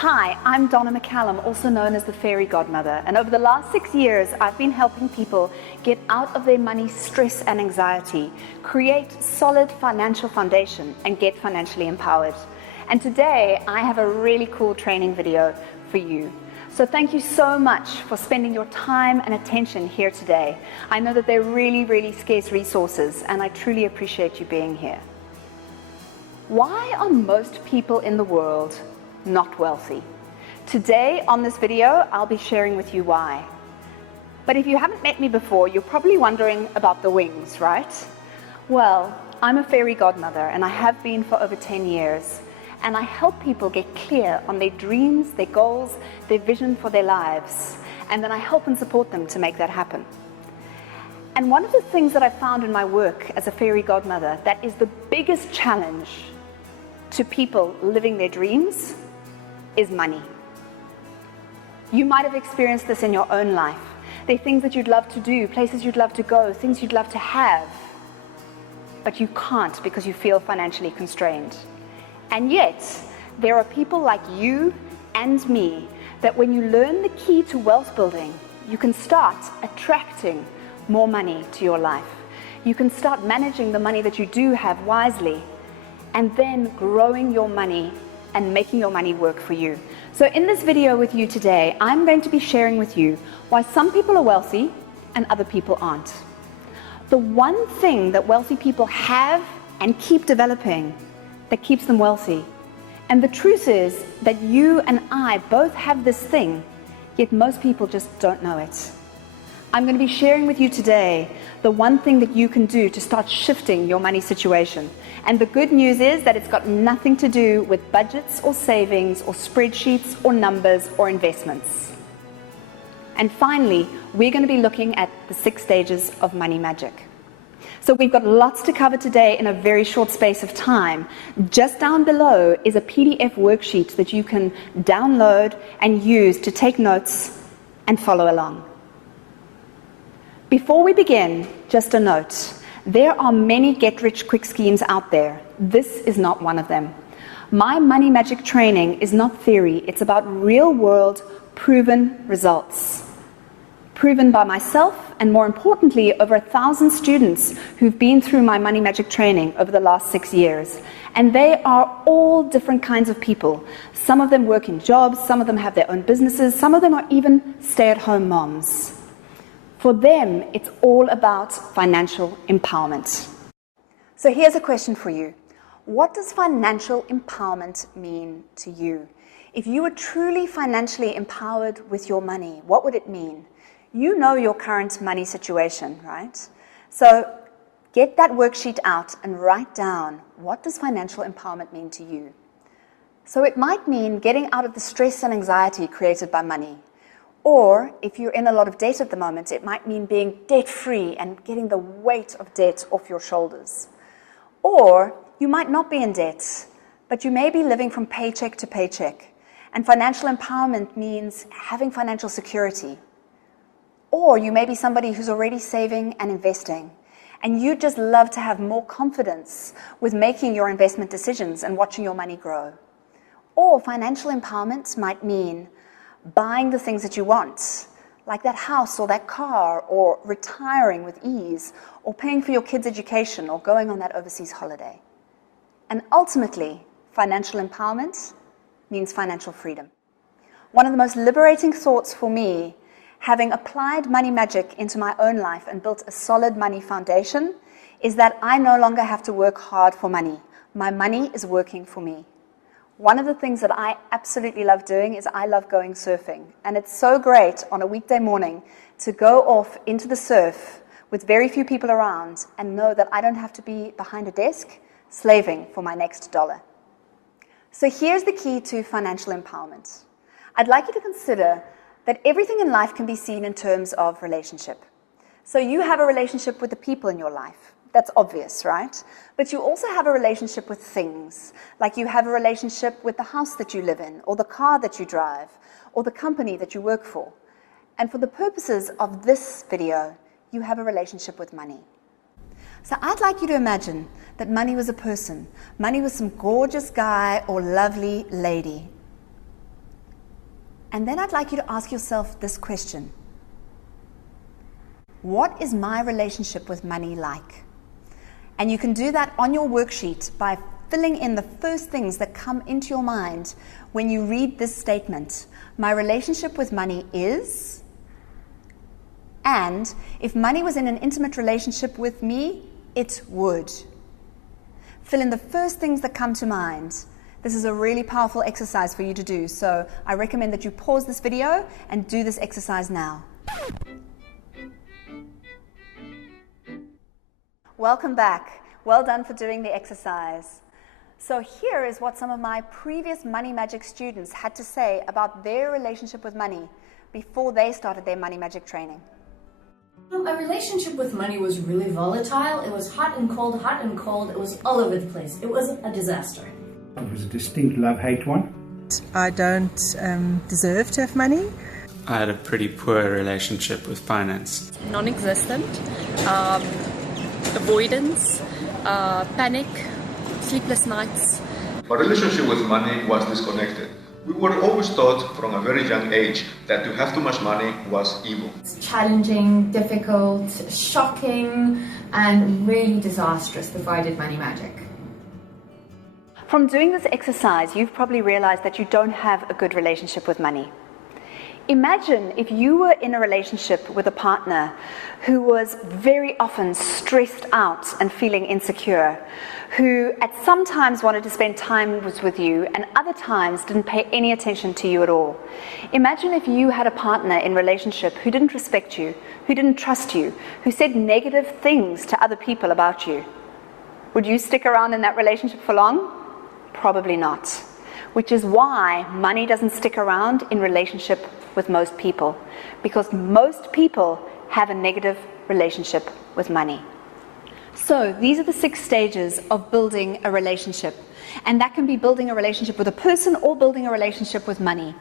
Hi, I'm Donna McCallum, also known as the Fairy Godmother, and over the last 6 years I've been helping people get out of their money stress and anxiety, create solid financial foundation, and get financially empowered. And today I have a really cool training video for you. So thank you so much for spending your time and attention here today. I know that they're really scarce resources, and I truly appreciate you being here. Why are most people in the world not wealthy? Today on this video, I'll be sharing with you why. But if you haven't met me before, you're probably wondering about the wings, right? Well, I'm a fairy godmother, and I have been for over 10 years. And I help people get clear on their dreams, their goals, their vision for their lives. And then I help and support them to make that happen. And one of the things that I found in my work as a fairy godmother that is the biggest challenge to people living their dreams is money. You might have experienced this in your own life. There are things that you'd love to do, places you'd love to go, things you'd love to have, but you can't because you feel financially constrained. And yet, there are people like you and me that when you learn the key to wealth building, you can start attracting more money to your life. You can start managing the money that you do have wisely, and then growing your money and making your money work for you. So in this video with you today, I'm going to be sharing with you why some people are wealthy and other people aren't. The one thing that wealthy people have and keep developing that keeps them wealthy. And the truth is that you and I both have this thing, yet most people just don't know it. I'm going to be sharing with you today the one thing that you can do to start shifting your money situation. And the good news is that it's got nothing to do with budgets or savings or spreadsheets or numbers or investments. And finally, we're going to be looking at the 6 stages of money magic. So we've got lots to cover today in a very short space of time. Just down below is a PDF worksheet that you can download and use to take notes and follow along. Before we begin, just a note. There are many get-rich-quick schemes out there. This is not one of them. My money magic training is not theory. It's about real-world, proven results. Proven by myself, and more importantly, over 1,000 students who've been through my money magic training over the last 6 years. And they are all different kinds of people. Some of them work in jobs, some of them have their own businesses, some of them are even stay-at-home moms. For them, it's all about financial empowerment. So here's a question for you. What does financial empowerment mean to you? If you were truly financially empowered with your money, what would it mean? You know your current money situation, right? So get that worksheet out and write down, what does financial empowerment mean to you? So it might mean getting out of the stress and anxiety created by money. Or if you're in a lot of debt at the moment, it might mean being debt-free and getting the weight of debt off your shoulders. Or you might not be in debt, but you may be living from paycheck to paycheck. And financial empowerment means having financial security. Or you may be somebody who's already saving and investing, and you just love to have more confidence with making your investment decisions and watching your money grow. Or financial empowerment might mean buying the things that you want, like that house or that car, or retiring with ease, or paying for your kids' education, or going on that overseas holiday. And ultimately, financial empowerment means financial freedom. One of the most liberating thoughts for me, having applied money magic into my own life and built a solid money foundation, is that I no longer have to work hard for money. My money is working for me. One of the things that I absolutely love doing is I love going surfing. And it's so great on a weekday morning to go off into the surf with very few people around and know that I don't have to be behind a desk slaving for my next dollar. So here's the key to financial empowerment. I'd like you to consider that everything in life can be seen in terms of relationship. So you have a relationship with the people in your life. That's obvious, right? But you also have a relationship with things, like you have a relationship with the house that you live in, or the car that you drive, or the company that you work for. And for the purposes of this video, you have a relationship with money. So I'd like you to imagine that money was a person. Money was some gorgeous guy or lovely lady. And then I'd like you to ask yourself this question. What is my relationship with money like? And you can do that on your worksheet by filling in the first things that come into your mind when you read this statement. My relationship with money is, and if money was in an intimate relationship with me, it would. Fill in the first things that come to mind. This is a really powerful exercise for you to do, so I recommend that you pause this video and do this exercise now. Welcome back. Well done for doing the exercise. So here is what some of my previous Money Magic students had to say about their relationship with money before they started their Money Magic training. My relationship with money was really volatile. It was hot and cold, hot and cold. It was all over the place. It was a disaster. It was a distinct love-hate one. I don't deserve to have money. I had a pretty poor relationship with finance. Non-existent, avoidance, panic, sleepless nights. My relationship with money was disconnected. We were always taught from a very young age that to have too much money was evil. It's challenging, difficult, shocking, and really disastrous before I did Money Magic. From doing this exercise, you've probably realized that you don't have a good relationship with money. Imagine if you were in a relationship with a partner who was very often stressed out and feeling insecure, who at some times wanted to spend time with you and other times didn't pay any attention to you at all. Imagine if you had a partner in relationship who didn't respect you, who didn't trust you, who said negative things to other people about you. Would you stick around in that relationship for long? Probably not. Which is why money doesn't stick around in relationship with most people, because most people have a negative relationship with money. So these are the 6 stages of building a relationship, and that can be building a relationship with a person or building a relationship with money.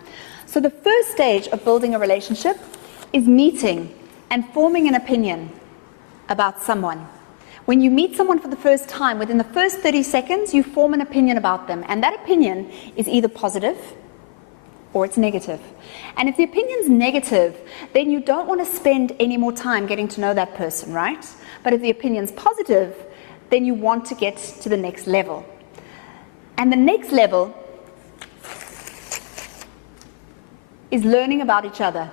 So the first stage of building a relationship is meeting and forming an opinion about someone. When you meet someone for the first time, within the first 30 seconds, you form an opinion about them, and that opinion is either positive or it's negative. And if the opinion's negative, then you don't want to spend any more time getting to know that person, right? But if the opinion's positive, then you want to get to the next level. And the next level is learning about each other.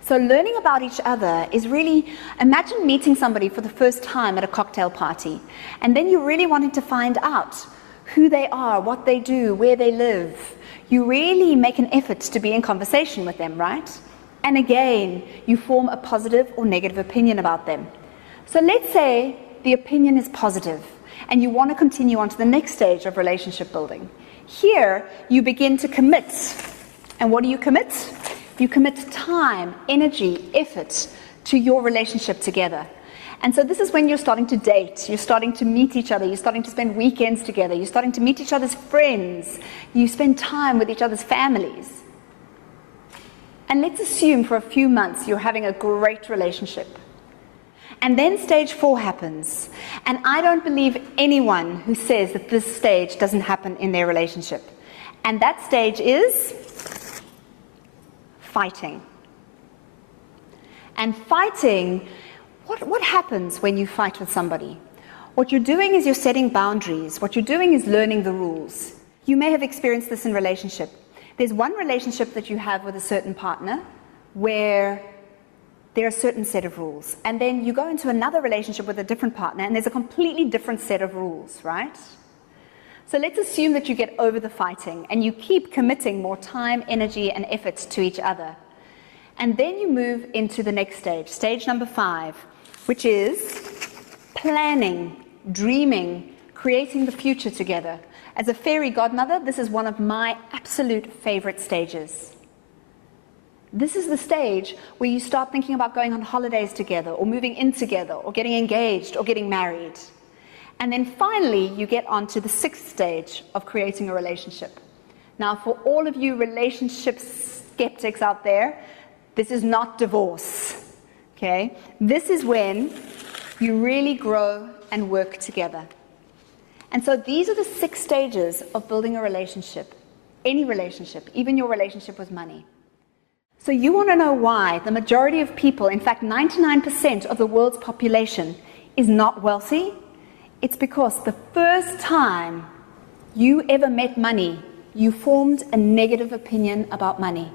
So learning about each other is really, imagine meeting somebody for the first time at a cocktail party, and then you're really wanting to find out who they are, what they do, where they live. You really make an effort to be in conversation with them, right? And again, you form a positive or negative opinion about them. So let's say the opinion is positive, and you want to continue on to the next stage of relationship building. Here, you begin to commit. And what do you commit? You commit time, energy, effort to your relationship together. And so this is when you're starting to date, you're starting to meet each other, you're starting to spend weekends together, you're starting to meet each other's friends, you spend time with each other's families. And let's assume for a few months you're having a great relationship. And then stage 4 happens. And I don't believe anyone who says that this stage doesn't happen in their relationship. And that stage is fighting. And fighting, what happens when you fight with somebody? What you're doing is you're setting boundaries. What you're doing is learning the rules. You may have experienced this in relationship. There's one relationship that you have with a certain partner where there are a certain set of rules. And then you go into another relationship with a different partner and there's a completely different set of rules, right? So let's assume that you get over the fighting and you keep committing more time, energy, and effort to each other. And then you move into the next stage, stage number 5, which is planning, dreaming, creating the future together. As a fairy godmother, this is one of my absolute favorite stages. This is the stage where you start thinking about going on holidays together, or moving in together, or getting engaged, or getting married. And then finally, you get onto the 6th stage of creating a relationship. Now, for all of you relationship skeptics out there, this is not divorce, okay? This is when you really grow and work together. And so these are the 6 stages of building a relationship. any relationship, even your relationship with money. So you want to know why the majority of people, in fact 99% of the world's population, is not wealthy? It's because the first time you ever met money, you formed a negative opinion about money.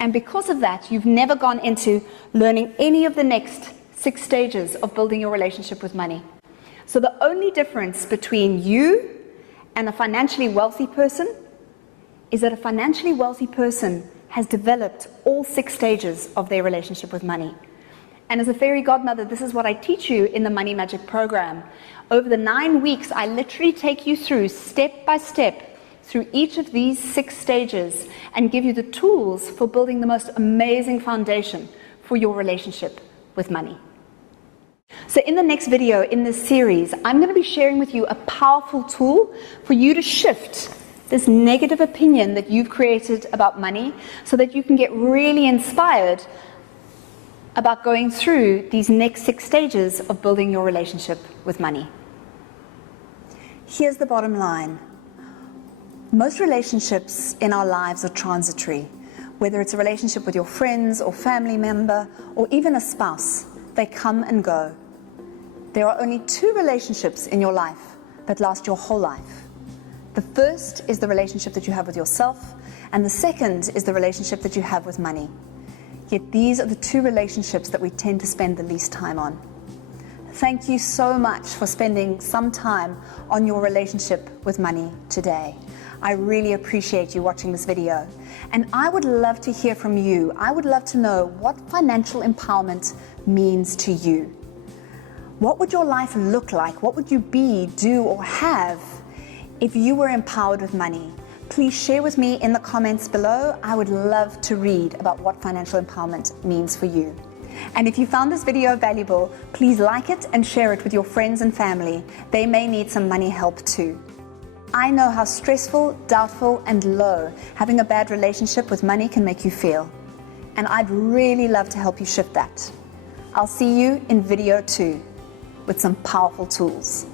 And because of that, you've never gone into learning any of the next 6 stages of building your relationship with money. So the only difference between you and a financially wealthy person is that a financially wealthy person has developed all 6 stages of their relationship with money. And as a fairy godmother, this is what I teach you in the Money Magic program. Over the 9 weeks, I literally take you through step by step through each of these 6 stages and give you the tools for building the most amazing foundation for your relationship with money. So in the next video in this series, I'm going to be sharing with you a powerful tool for you to shift this negative opinion that you've created about money so that you can get really inspired about going through these next 6 stages of building your relationship with money. Here's the bottom line. Most relationships in our lives are transitory, whether it's a relationship with your friends or family member or even a spouse. They come and go. There are only 2 relationships in your life that last your whole life. The first is the relationship that you have with yourself, and the second is the relationship that you have with money. Yet these are the 2 relationships that we tend to spend the least time on. Thank you so much for spending some time on your relationship with money today. I really appreciate you watching this video. And I would love to hear from you. I would love to know what financial empowerment means to you. What would your life look like? What would you be, do, or have if you were empowered with money? Please share with me in the comments below. I would love to read about what financial empowerment means for you. And if you found this video valuable, please like it and share it with your friends and family. They may need some money help too. I know how stressful, doubtful, and low having a bad relationship with money can make you feel. And I'd really love to help you shift that. I'll see you in video 2 with some powerful tools.